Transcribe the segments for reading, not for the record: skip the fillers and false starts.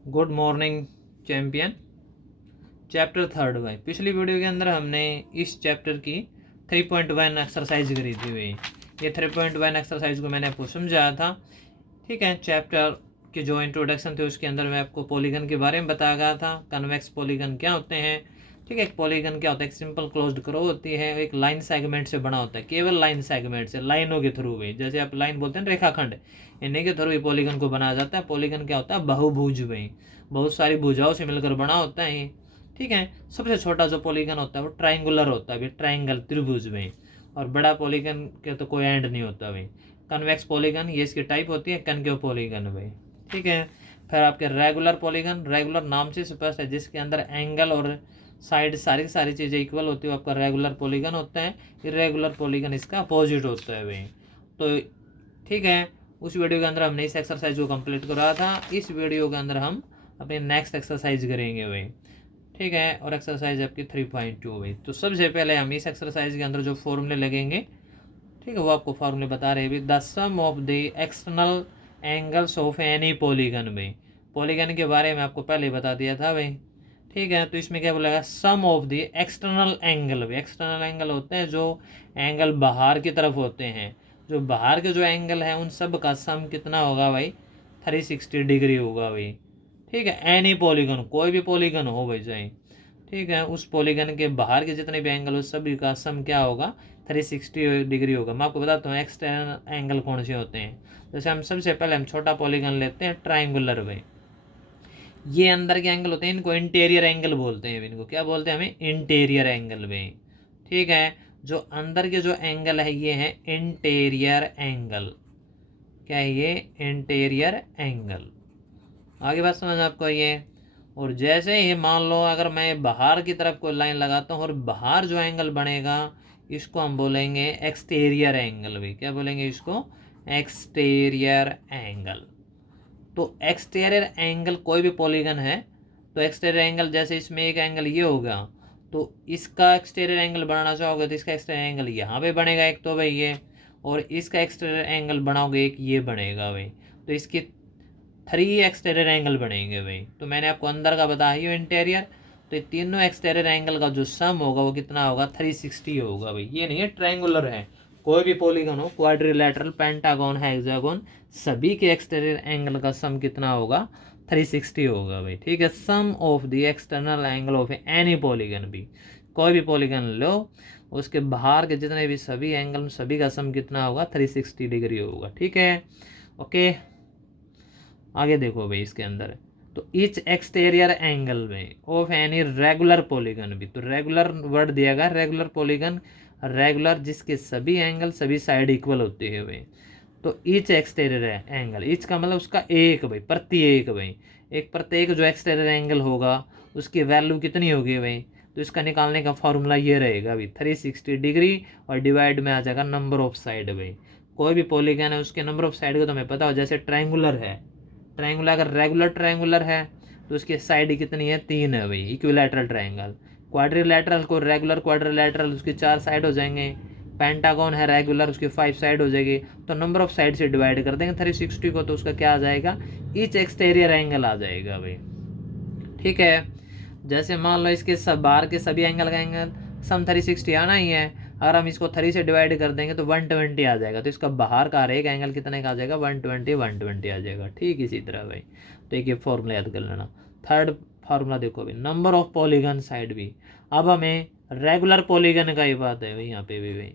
Good morning champion. Chapter third भाई, पिछली video के अंदर हमने इस चैप्टर की 3.1 एक्सरसाइज करी थी भाई। ये 3.1 एक्सरसाइज को मैंने आपको समझाया था। ठीक है, चैप्टर के जो इंट्रोडक्शन थे उसके अंदर मैं आपको पॉलीगन के बारे में बताया गया था। कन्वेक्स पॉलीगन क्या होते हैं। ठीक है, एक पॉलीगन क्या होता है, एक सिंपल क्लोज्ड कर्व होती है, एक लाइन सेगमेंट से बना होता है, केवल लाइन सेगमेंट से, लाइनों के थ्रू भी, जैसे आप लाइन बोलते हैं रेखाखंड, इन्हीं के थ्रू ही पॉलीगन को बनाया जाता है। पॉलीगन क्या होता है, बहुभुज भाई, बहुत सारी भुजाओं से मिलकर बना होता है। ठीक है, सबसे छोटा जो पॉलीगन होता है वो ट्राइंगुलर होता है, ट्राइंगल त्रिभुज में। और बड़ा पॉलीगन के तो कोई एंड नहीं होता भाई। कन्वेक्स पॉलीगन ये इसकी टाइप होती है, कनकेव पॉलीगन भाई। ठीक है, फिर आपके रेगुलर पॉलीगन, रेगुलर नाम से स्पष्ट है, जिसके अंदर एंगल और साइड सारी सारी चीज़ें इक्वल होती है, आपका रेगुलर पॉलीगन होता है। इरेगुलर पॉलीगन इसका अपोजिट होता है भाई। तो ठीक है, उस वीडियो के अंदर हमने इस एक्सरसाइज को कंप्लीट करा था। इस वीडियो के अंदर हम अपने नेक्स्ट एक्सरसाइज करेंगे भाई। ठीक है, और एक्सरसाइज आपकी 3.2 भाई। तो सबसे पहले हम इस एक्सरसाइज के अंदर जो फॉर्मूले लगेंगे, ठीक है, वो आपको फॉर्मूले बता रहे हैं। The sum of the external angles of any polygon भाई। पॉलीगन के बारे में आपको पहले बता दिया था भाई। ठीक है, तो इसमें क्या बोलेगा, सम ऑफ द एक्सटर्नल एंगल भाई। एक्सटर्नल एंगल होते हैं जो एंगल बाहर की तरफ होते हैं, जो बाहर के जो एंगल हैं उन सब का सम कितना होगा भाई, 360 डिग्री होगा भाई। ठीक है, एनी पॉलीगन, कोई भी पॉलीगन हो भाई चाहे, ठीक है, उस पॉलीगन के बाहर के जितने भी एंगल हो सभी का सम क्या होगा, 360 डिग्री होगा। मैं आपको बताता हूँ एक्सटर्नल एंगल कौन से होते हैं। जैसे हम सबसे पहले हम छोटा पॉलीगन लेते हैं, ट्राइंगुलर भाई। ये अंदर के एंगल होते हैं, इनको इंटीरियर एंगल बोलते हैं। इनको क्या बोलते हैं, हमें इंटीरियर एंगल भाई। ठीक है, जो अंदर के जो एंगल है ये है इंटीरियर एंगल। क्या है ये, इंटीरियर एंगल। आगे बात समझ आपको ये। और जैसे ही मान लो अगर मैं बाहर की तरफ कोई लाइन लगाता हूँ और बाहर जो एंगल बनेगा इसको हम बोलेंगे एक्सटीरियर एंगल भी। क्या बोलेंगे इसको, एक्सटीरियर एंगल। तो एक्सटीरियर एंगल कोई भी पॉलीगन है तो एक्सटीरियर एंगल, जैसे इसमें एक एंगल ये होगा तो इसका एक्सटीरियर एंगल बनाना चाहोगे तो इसका एक्सटीरियर एंगल यहाँ पे बनेगा एक, तो भाई ये, और इसका एक्सटीरियर एंगल बनाओगे एक ये बनेगा भाई। तो इसकी 3 एक्सटीरियर एंगल बनेंगे भाई। तो मैंने आपको अंदर का बताया ही इंटीरियर, तो ये तीनों एक्सटीरियर एंगल का जो सम होगा वो कितना होगा, 360 होगा भाई। ये नहीं है ट्रायंगुलर है, कोई भी पॉलीगन हो, क्वाड्रिलेटरल, पेंटागन, हेक्सागन, सभी के एक्सटीरियर एंगल का सम कितना होगा, 360 होगा भाई। ठीक है, sum of the external angle of any polygon भी, कोई भी पॉलीगन लो उसके बाहर के जितने भी सभी एंगल, सभी का सम कितना होगा, 360 डिग्री होगा। ठीक है, ओके। आगे देखो भाई इसके अंदर, तो ईच एक्सटीरियर एंगल में ऑफ एनी रेगुलर पॉलीगन भी, तो रेगुलर वर्ड दिया गया, रेगुलर पॉलीगन, रेगुलर जिसके सभी एंगल सभी साइड इक्वल होते हैं भाई। तो ईच एक्सटीरियर एंगल, ईच का मतलब उसका एक भाई, प्रत्येक भाई, एक प्रत्येक जो एक्सटीरियर एंगल होगा उसकी वैल्यू कितनी होगी भाई। तो इसका निकालने का फॉर्मूला ये रहेगा भाई, 360 डिग्री और डिवाइड में आ जाएगा नंबर ऑफ साइड भाई। कोई भी पॉलीगन है उसके नंबर ऑफ साइड को तो हमें पता हो, जैसे ट्रायंगुलर है, ट्रायंगुलर अगर रेगुलर ट्रायंगुलर है तो उसकी साइड कितनी है, 3 है भाई, इक्विलैटरल ट्रायंगल। क्वाड्रिलैटरल को रेगुलर क्वाड्रिलैटरल उसकी 4 साइड हो जाएंगे। पेंटागन है रेगुलर, उसकी 5 साइड हो जाएगी। तो नंबर ऑफ साइड से डिवाइड कर देंगे 360 को, तो उसका क्या आ जाएगा, ईच एक्सटीरियर एंगल आ जाएगा भाई। ठीक है, जैसे मान लो इसके सब बाहर के सभी एंगल का एंगल सम 360 आना ही है, अगर हम इसको 3 से डिवाइड कर देंगे तो 120 आ जाएगा। तो इसका बाहर का हर एक एंगल कितने का आ जाएगा, 120 120 आ जाएगा। ठीक इसी तरह भाई, तो एक ये फॉर्मूला याद कर लेना। थर्ड फार्मूला देखो भाई, नंबर ऑफ पॉलीगन साइड भी। अब हमें रेगुलर पॉलीगन का ही बात है भाई यहाँ पे भी भाई।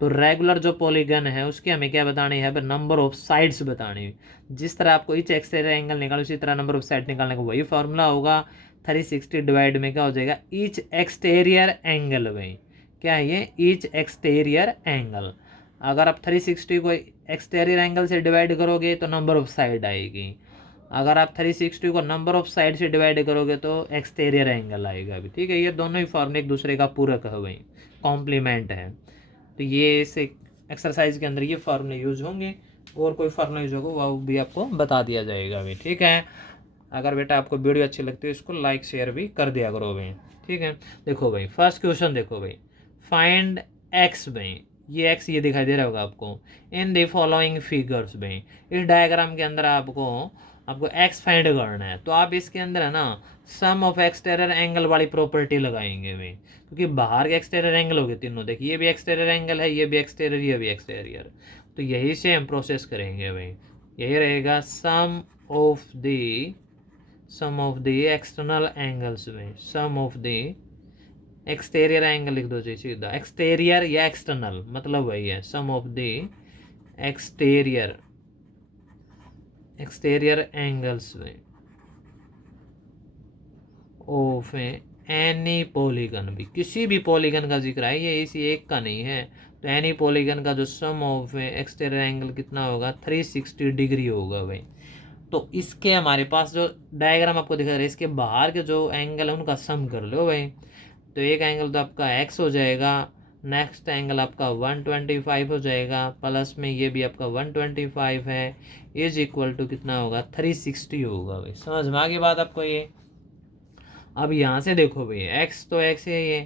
तो रेगुलर जो पॉलीगन है उसकी हमें क्या बतानी है, नंबर ऑफ साइड्स बतानी है। जिस तरह आपको ईच एक्सटीरियर एंगल निकालो उसी तरह नंबर ऑफ साइड निकालने का वही फार्मूला होगा। 360 डिवाइड में क्या हो जाएगा, ईच एक्सटीरियर एंगल भाई। क्या है ये, ईच एक्सटीरियर एंगल। अगर आप 360 को एक्सटीरियर एंगल से डिवाइड करोगे तो नंबर ऑफ साइड आएगी, अगर आप 360 को नंबर ऑफ साइड से डिवाइड करोगे तो एक्सटीरियर एंगल आएगा अभी। ठीक है, ये दोनों ही फॉर्मूले एक दूसरे का पूरक है भाई, कॉम्प्लीमेंट है। तो ये इस एक्सरसाइज के अंदर ये फार्मूले यूज होंगे, और कोई फार्मूला यूज होगा वो भी आपको बता दिया जाएगा भाई। ठीक है, अगर बेटा आपको वीडियो अच्छी लगती है इसको लाइक शेयर भी कर दिया करो भाई। ठीक है, देखो भाई फर्स्ट क्वेश्चन देखो भाई, फाइंड एक्स भाई, ये एक्स ये दिखाई दे रहा होगा आपको, इन द फॉलोइंग फिगर्स भाई। इस डायग्राम के अंदर आपको आपको एक्स फाइंड करना है, तो आप इसके अंदर है ना सम ऑफ एक्सटीरियर एंगल वाली प्रॉपर्टी लगाएंगे भाई, क्योंकि बाहर के एक्सटीरियर एंगल हो गए तीनों, देखिए ये भी एक्सटीरियर एंगल है, ये भी एक्सटीरियर, ये भी एक्सटीरियर, तो यही से हम प्रोसेस करेंगे भाई। यही रहेगा सम ऑफ द एक्सटर्नल एंगल्स में, सम ऑफ द एक्सटीरियर एंगल लिख दो जी सीधा, एक्सटीरियर या एक्सटर्नल मतलब वही है, sum of the exterior angles में ऑफ एनी पॉलीगन, भी किसी भी पॉलीगन का जिक्र है, ये इसी एक का नहीं है, तो एनी पॉलीगन का जो सम ऑफ एक्सटीरियर एंगल कितना होगा 360 डिग्री होगा भाई। तो इसके हमारे पास जो डायग्राम आपको दिखा रहा है, इसके बाहर के जो एंगल है उनका सम कर लो भाई, तो एक एंगल तो आपका x हो जाएगा, नेक्स्ट एंगल आपका 125 हो जाएगा, प्लस में ये भी आपका 125 है, इज इक्वल टू कितना होगा 360 होगा भाई। समझ में आ गई बात आपको ये। अब यहाँ से देखो भाई x तो x है ये,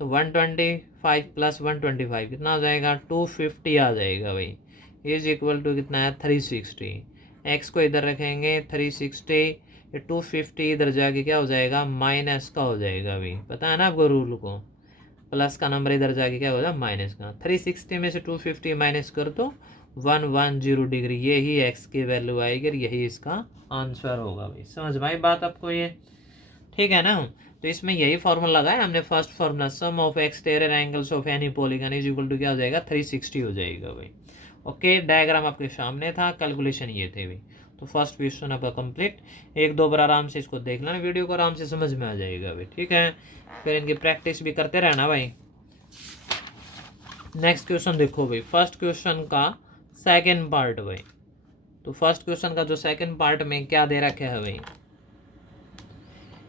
तो 125 प्लस 125 कितना हो जाएगा 250 आ जाएगा भाई, इज इक्वल टू कितना है 360। x को इधर रखेंगे 360, ये 250 इधर जाके क्या हो जाएगा माइनस का हो जाएगा भाई, पता है ना आपको रूल को, प्लस का नंबर इधर जाके क्या होगा माइनस का। 360 में से 250 माइनस कर दो 110 डिग्री, यही x की वैल्यू आएगी और यही इसका आंसर होगा भाई। समझ में आई बात आपको ये, ठीक है ना। तो इसमें यही फॉर्मूला लगाया हमने, first formula sum of exterior angles of any polygon is equal to क्या हो जाएगा 360 हो जाएगा भाई। ओके, डायग्राम आपके सामने था, कैलकुलेशन ये थे भाई। तो फर्स्ट क्वेश्चन आपका कंप्लीट, एक दो बार आराम से इसको देख लेना, वीडियो को आराम से समझ में आ जाएगा भाई, ठीक है। फिर इनकी प्रैक्टिस भी करते रहना भाई। नेक्स्ट क्वेश्चन देखो भाई, फर्स्ट क्वेश्चन का सेकेंड पार्ट भाई। तो फर्स्ट क्वेश्चन का जो सेकेंड पार्ट में क्या दे रखा है भाई,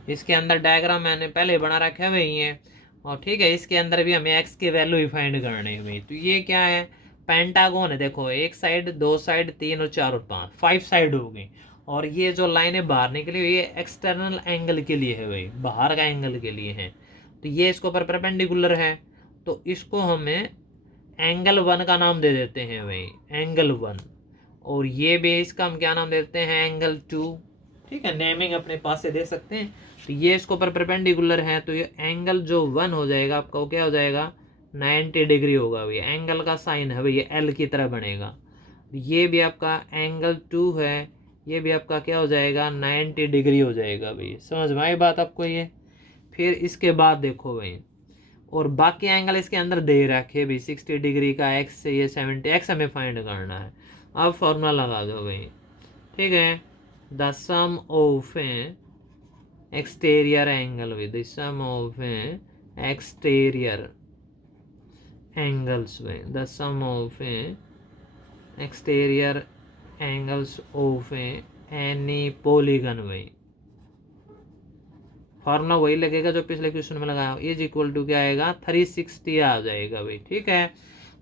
इसके अंदर डायग्राम मैंने पहले बना रखा है भाई ये, और ठीक है इसके अंदर भी हमें एक्स की वैल्यू ही फाइंड करनी है भाई। तो ये क्या है, पेंटागोन है, देखो एक साइड, दो साइड, तीन और चार और पाँच, 5 साइड हो गई, और ये जो लाइनें बाहर निकली हुई ये एक्सटर्नल एंगल के लिए है भाई, बाहर का एंगल के लिए है। तो ये इसको पर परपेंडिकुलर है, तो इसको हमें एंगल 1 का नाम दे देते हैं भाई, एंगल 1, और ये भी इसका हम क्या नाम देते हैं एंगल 2, ठीक है, नेमिंग अपने पास से दे सकते हैं। तो ये इसको पर परपेंडिकुलर है, तो ये एंगल जो 1 हो जाएगा आपका वो क्या हो जाएगा 90 डिग्री होगा भाई, एंगल का साइन है भाई ये एल की तरह बनेगा। ये भी आपका एंगल 2 है, ये भी आपका क्या हो जाएगा 90 डिग्री हो जाएगा भाई। समझ में आई बात आपको ये। फिर इसके बाद देखो भाई, और बाकी एंगल इसके अंदर दे रखे भाई, 60 डिग्री का एक्स से ये 70, एक्स हमें फाइंड करना है। अब फॉर्मूला लगा दो भाई, ठीक है, the sum of exterior angle with the sum of exterior angles with the sum of exterior angles of any polygon भाई। फॉर्मूला वही लगेगा जो पिछले क्वेश्चन में लगाया, इज इक्वल टू क्या आएगा 360 आ जाएगा भाई, ठीक है।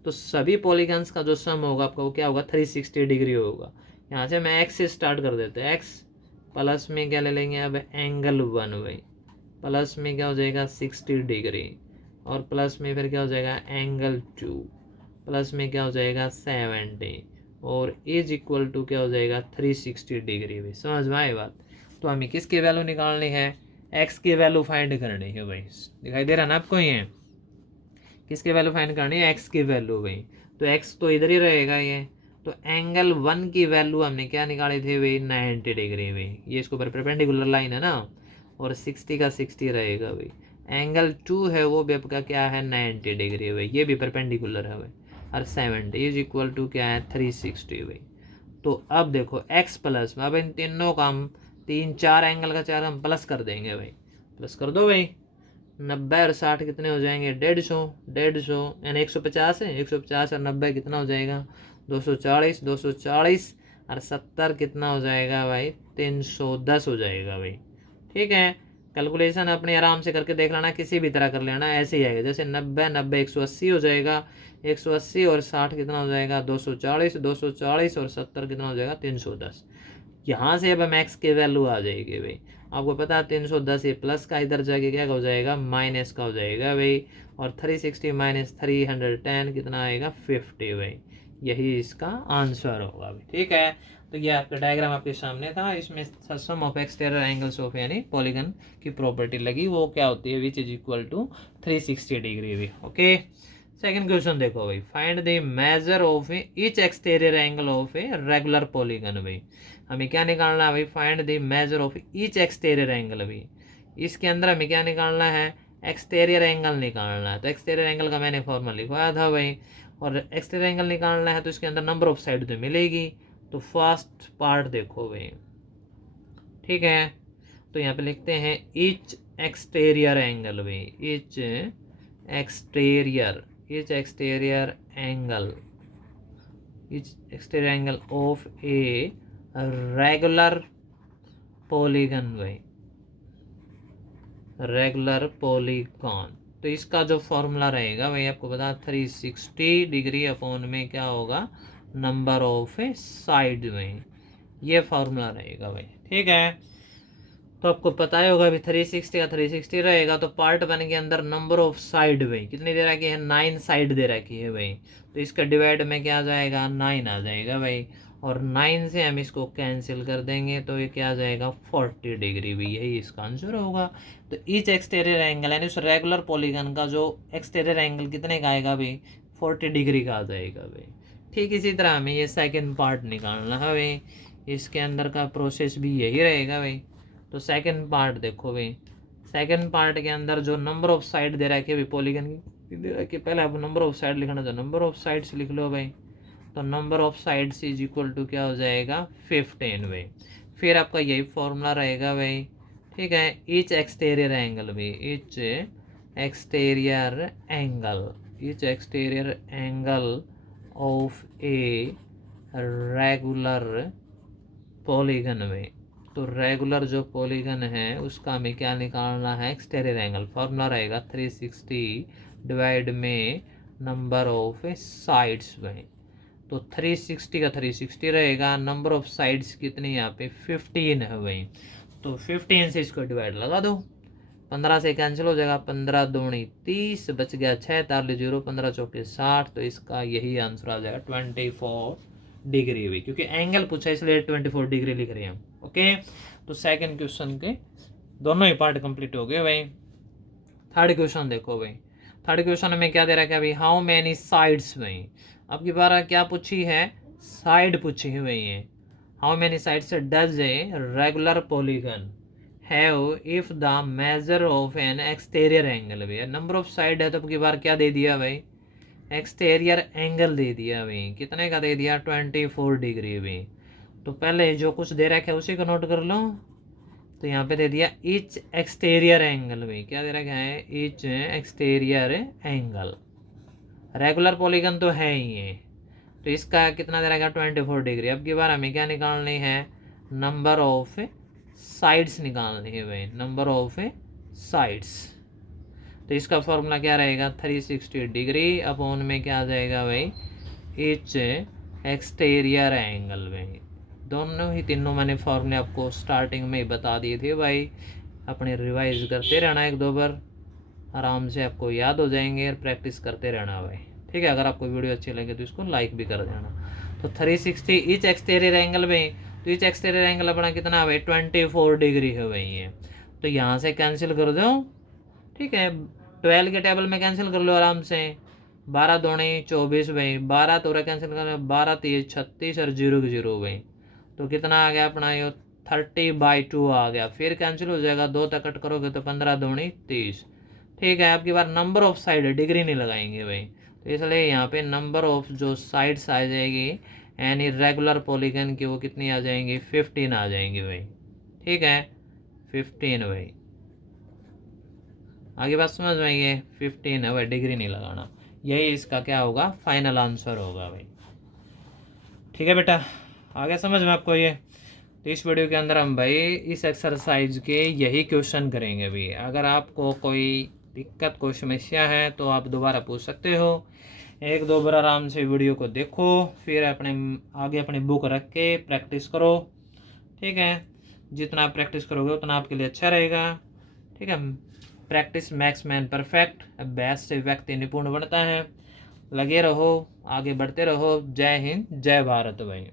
तो सभी पॉलीगन्स का जो सम होगा आपका वो क्या होगा 360 डिग्री होगा। यहाँ से मैं एक्स से स्टार्ट कर देते हैं, एक्स प्लस में क्या ले लेंगे अब एंगल 1 भाई, प्लस में क्या हो जाएगा 60 डिग्री, और प्लस में फिर क्या हो जाएगा एंगल 2, प्लस में क्या हो जाएगा 70, और इज इक्वल टू क्या हो जाएगा 360 डिग्री भाई। समझ में आए बात। तो हमें किसकी वैल्यू निकालनी है, एक्स की वैल्यू फाइंड करनी है भाई, दिखाई दे रहा ना आपको ये, किसकी वैल्यू फाइंड करनी है एक्स की वैल्यू भाई। तो एक्स तो इधर ही रहेगा ये, तो एंगल 1 की वैल्यू हमने क्या निकाले थे भाई 90 डिग्री भाई, ये इसको परपेंडिकुलर लाइन है ना, और 60 का 60 रहेगा भाई। एंगल 2 है वो भी आपका क्या है 90 डिग्री भाई, ये भी परपेंडिकुलर है भाई, और 70 इज इक्वल टू क्या है 360 भाई। तो अब देखो x प्लस में, अब इन तीनों का हम 4 एंगल का 4 हम प्लस कर देंगे भाई, प्लस कर दो भाई। 90 और 60 कितने हो जाएंगे 150 यानी 150 है, 150 और 90 कितना हो जाएगा 240 और 70 कितना हो जाएगा भाई 310 हो जाएगा भाई, ठीक है। कैलकुलेशन अपने आराम से करके देख लेना, किसी भी तरह कर लेना, ऐसे ही आएगा जैसे 90 180 हो जाएगा, 180 और 60 कितना हो जाएगा 240 और 70 कितना हो जाएगा 310। यहाँ से अब हम एक्स की वैल्यू आ जाएगी भाई, आपको पता है 310 ये प्लस का इधर जाके क्या हो जाएगा माइनस का हो जाएगा भाई, और 360 माइनस 310 कितना आएगा 50 भाई, यही इसका आंसर होगा भाई, ठीक है। तो ये आपका डायग्राम आपके सामने था, इसमें sum of exterior angles of यानी पॉलीगन की प्रॉपर्टी लगी, वो क्या होती है, which is equal to 360 degree भी। ओके, सेकंड क्वेश्चन देखो भाई, find the measure of each exterior angle of a regular polygon. भाई हमें क्या निकालना है भाई, find the measure of each exterior angle. भाई इसके अंदर हमें क्या निकालना है, एक्सटीरियर एंगल निकालना है। तो एक्सटीरियर एंगल का मैंने फॉर्मूला लिखवाया था भाई, और एक्सटीरियर एंगल निकालना है तो इसके अंदर नंबर ऑफ साइड तो मिलेगी। तो फर्स्ट पार्ट देखो भाई, ठीक है, तो यहाँ पे लिखते हैं ईच एक्सटीरियर एंगल। भाई each exterior angle, each exterior angle of a regular polygon. भाई रेगुलर पॉलीगॉन, तो इसका जो फॉर्मूला रहेगा भाई आपको बता 360 डिग्री अपॉन में क्या होगा, नंबर ऑफ साइड में, ये फॉर्मूला रहेगा भाई। ठीक है, तो आपको पता ही होगा अभी 360 का 360 रहेगा, तो पार्ट वन के अंदर नंबर ऑफ साइड भाई कितनी दे रखी है, 9 साइड दे रखी है भाई, तो इसका डिवाइड में क्या आ जाएगा, 9 आ जाएगा भाई, और 9 से हम इसको कैंसिल कर देंगे तो ये क्या आ जाएगा, 40 डिग्री भी, यही इसका आंसर होगा। तो ईच एक्सटीरियर एंगल यानी उस रेगुलर पॉलीगन का जो एक्सटीरियर एंगल कितने का आएगा भाई, 40 डिग्री का आ जाएगा भाई। ठीक इसी तरह हमें ये सेकंड पार्ट निकालना है भाई, इसके अंदर का प्रोसेस भी यही रहेगा भाई। तो सेकंड पार्ट देखो भाई, सेकंड पार्ट के अंदर जो नंबर ऑफ साइड दे रखी है भाई पॉलीगन की दे रखी है, पहले आप नंबर ऑफ साइड लिखना, तो नंबर ऑफ साइड्स लिख लो भाई, तो number of sides is equal to क्या हो जाएगा, 15 भाई। फिर आपका यही फॉर्मूला रहेगा भाई, ठीक है, ईच एक्सटीरियर एंगल भाई, each exterior angle of a regular polygon में, तो रेगुलर जो पॉलीगन है उसका हमें क्या निकालना है, एक्सटीरियर एंगल, फॉर्मूला रहेगा 360 डिवाइड में नंबर ऑफ साइड्स में, तो 360 का 360 रहेगा, नंबर ऑफ साइड्स कितनी यहाँ पे 15 है भाई, तो 15 से इसको डिवाइड लगा दो, 15 से कैंसिल हो जाएगा, 15 दूनी 30, बच गया 6, 4 0, 15 चौके 60, तो इसका यही आंसर आ जाएगा 24 डिग्री भी, क्योंकि एंगल पूछा इसलिए 24 डिग्री लिख रहे हैं हम। ओके, तो सेकंड क्वेश्चन के दोनों ही पार्ट कंप्लीट हो गए भाई। थर्ड क्वेश्चन देखो भाई, थर्ड क्वेश्चन में क्या दे रखा है भाई, हाउ मैनी साइड्स भाई, अब की बार क्या पूछी है, साइड पूछी है भाई ये, how many sides does a regular polygon have if the measure of N exterior angle भाई, नंबर ऑफ साइड है तो अब की बार क्या दे दिया भाई, एक्सटीरियर एंगल दे दिया भाई, कितने का दे दिया, 24 डिग्री भाई। तो पहले जो कुछ दे रखा है उसी को नोट कर लो, तो यहाँ पे दे दिया ईच एक्सटीरियर एंगल भाई, क्या दे रखा है, each exterior angle, regular polygon तो है ही है, तो इसका कितना दे रखा है, 24 डिग्री। अब की बार हमें क्या निकालनी है, नंबर ऑफ साइड्स निकालनी है भाई, नंबर ऑफ साइड्स, तो इसका फॉर्मूला क्या रहेगा, 360 डिग्री अपॉन में क्या आ जाएगा भाई, ईच एक्सटीरियर एंगल भाई। दोनों ही तीनों मैंने फॉर्मूले आपको स्टार्टिंग में ही बता दिए थे भाई, अपने रिवाइज करते रहना, एक दो बार आराम से आपको याद हो जाएंगे, और प्रैक्टिस करते रहना भाई। ठीक है, अगर आपको वीडियो अच्छी लगे तो इसको लाइक भी कर देना। तो 360 ईच एक्सटीरियर एंगल भाई, तो ईच एक्सटीरियर एंगल अपना कितना है भाई, 24 डिग्री है भाई ये, तो यहाँ से कैंसिल कर दो, ठीक है, 12 के टेबल में कैंसिल कर लो आराम से, 12 दूनी 24 भाई, 12 तो कैंसिल कर, 12 3 36 और 0 0 भाई, तो कितना आ गया अपना ये 30/2 आ गया, फिर कैंसिल हो जाएगा, 2 तक कट करोगे तो 15 दूनी 30। ठीक है, आपकी बार नंबर ऑफ साइड है, डिग्री नहीं लगाएंगे भाई, तो इसलिए यहाँ पे नंबर ऑफ जो साइड्स आ जाएगी यानी रेगुलर पॉलीगन की, वो कितनी आ जाएंगी, 15 आ जाएंगी भाई। ठीक है, 15 भाई, आगे बात समझ में आई है, 15 है भाई, डिग्री नहीं लगाना, यही इसका क्या होगा, फाइनल आंसर होगा भाई। ठीक है बेटा, आगे समझ में आपको ये। तो इस वीडियो के अंदर हम भाई इस एक्सरसाइज के यही क्वेश्चन करेंगे भाई, अगर आपको कोई दिक्कत कोई समस्या है तो आप दोबारा पूछ सकते हो, एक दो बार आराम से वीडियो को देखो, फिर अपने आगे अपनी बुक रख के प्रैक्टिस करो। ठीक है, जितना आप प्रैक्टिस करोगे उतना आपके लिए अच्छा रहेगा। ठीक है, प्रैक्टिस मैक्स मैन परफेक्ट, अभ्यास से व्यक्ति निपुण बनता है। लगे रहो, आगे बढ़ते रहो। जय हिंद, जय भारत भाई।